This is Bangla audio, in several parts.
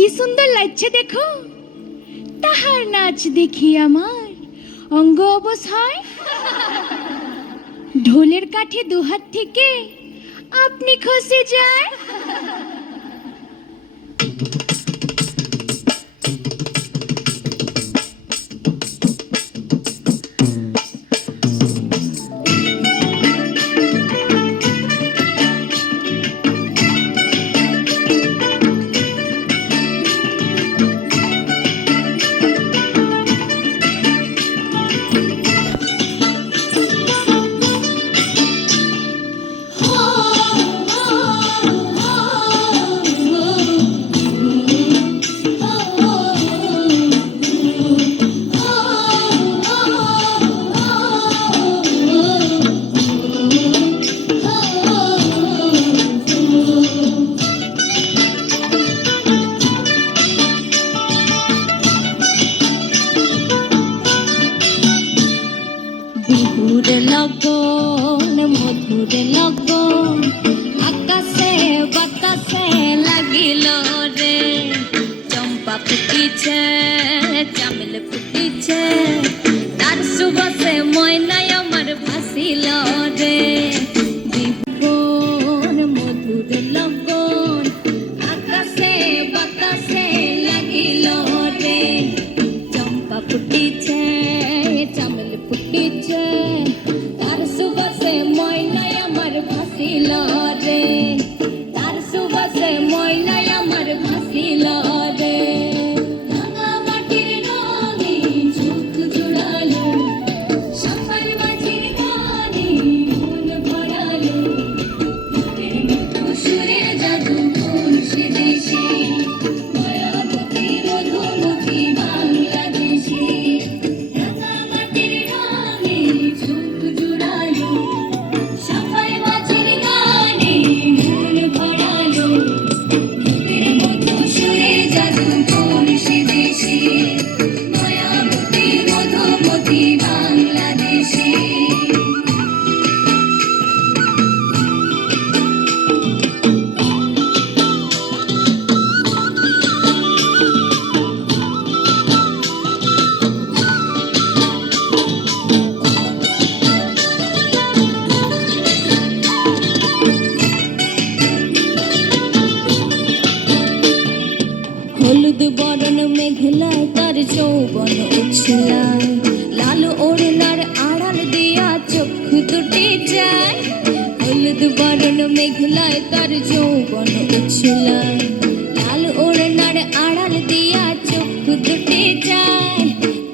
কি সুন্দর লাগছে দেখো, তাহার নাচ দেখি আমার অঙ্গ অবশ হয়। ঢোলের কাঠে দুহাত থেকে আপনি খসে যায়। লগন মধুর লগন আকাশে বাতাসে লাগিল রে, চম্পা ফুটিছে চামেল ফুটিছে, তার সুবাসে ময়নায় আমার ভাসিল রে। বিহুর মধুর লগন আকাশে বাতাসে লাগিল রে, চম্পা ফুটিছে চামেল ফুটিছে, তার সুবাসে ময়নায় আমার ভাসিল রে, তার সুবাসে ময়নায় আমার ভাসিল রে। রাঙা মাটির রঙে চোখ জোড়ালো, সাফার মাঝির গানে মন ভরালো, ভূতের মতো সুরের জাদু করছে দেশে, মায়াবতী মধুমতি বাংলাদেশে। রাঙা মাটির রঙে চোখ জোড়ালো, সাফার মাঝির গানে মন ভরালো, ভূতের মতো সুরের জাদু করছে দেশে, মায়াবতী মধুমতি বাংলাদেশে। হলুদ বরণ মেঘলায় তার যৌবন উছলায়, লাল ওড়নার আড়াল দিয়া চক্ষু দুটি যায়। হলুদ বরণ মেঘলায় তার যৌবন উছলায়, লাল ওড়নার আড়াল দিয়া চক্ষু দুটি যায়।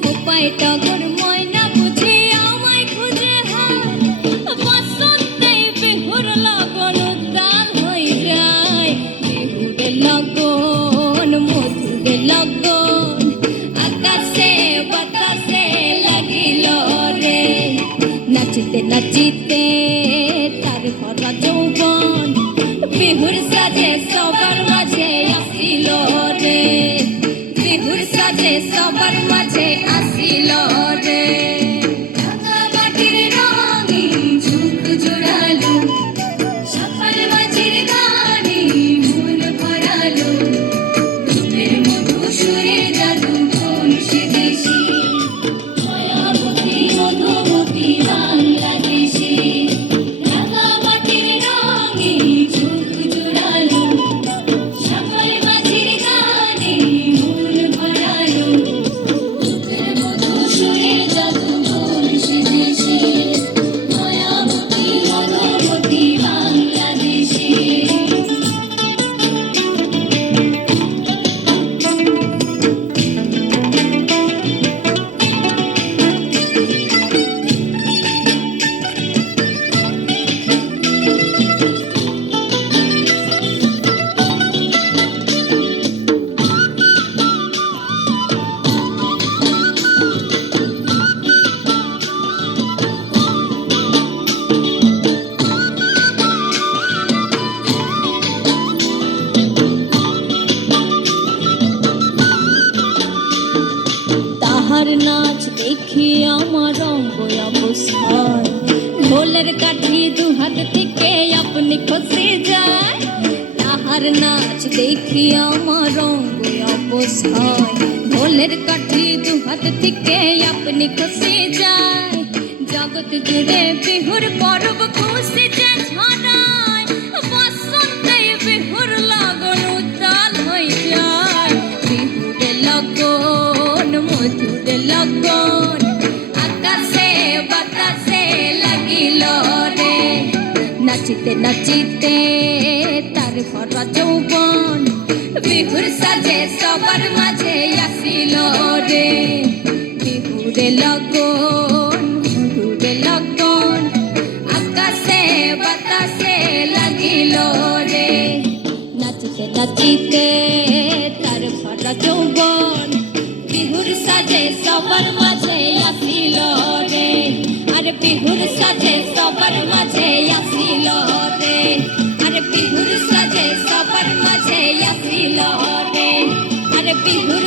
কোপায় টগর ময়না বুঝে আমায় খুঁজে হায়, বসন্তেই বিহুর লগন উদ্যান হয়ে যায়। বিহুর লগন মধুর লগন আকাশে বাতাসে লাগিল রে, নাচিতে নাচিতে তার ভরা যৌবন বিহুর সাজে সবার মাঝে আসিল রে, বিহুর সাজে সবার মাঝে আসিল রে। রাঙা মাটির রঙে চোখ জোড়ালো, সাফার মাঝির গানে মন ভরালো, ভূতের মতো সুরের জাদু করছে দেশে, মায়াবতী মধুমতি বাংলাদেশে। রাঙা মাটির রঙে চোখ জোড়ালো, সাফার মাঝির গানে মন ভরালো, ভূতের মতো সুরের জাদু করছে দেশে, মায়াবতী মধুমতি বাংলাদেশে। তাহার নাচ দেখি আমার অঙ্গ অবশ হয়, ঢোলের কাঠি দুহাত থেকে আপনি খসে যায়। তাহার তাহার নাচ দেখি আমার অঙ্গ অবস্থায় ঢোলের কাঠি দু হাত থেকে আপনি খসে যায় জগৎ জুড়ে বিহুর পরব খুশি যে ছড়ায় বসন্তে বিহুর লগন উত্তাল হয়ে যায় বিহুর লগন মধুর লগন আকাশে বাতাসে লাগিল রে নাচিতে নাচিতে তার ভরা যৌবন বিহুর সাজে সবার মাঝে আসিল রে বিহুরে লগন মধুরে লগন আকাশে বাতাসে লাগিল রে নাচিতে নাচিতে তার ভরা যৌবন বিহুর সাজে সবার মাঝে আসিল রে আর বিহুর সাজে সবার মাঝে আসিল রে আর বিহুর সাজে সবার মাঝে আসিল রে আর বিহুর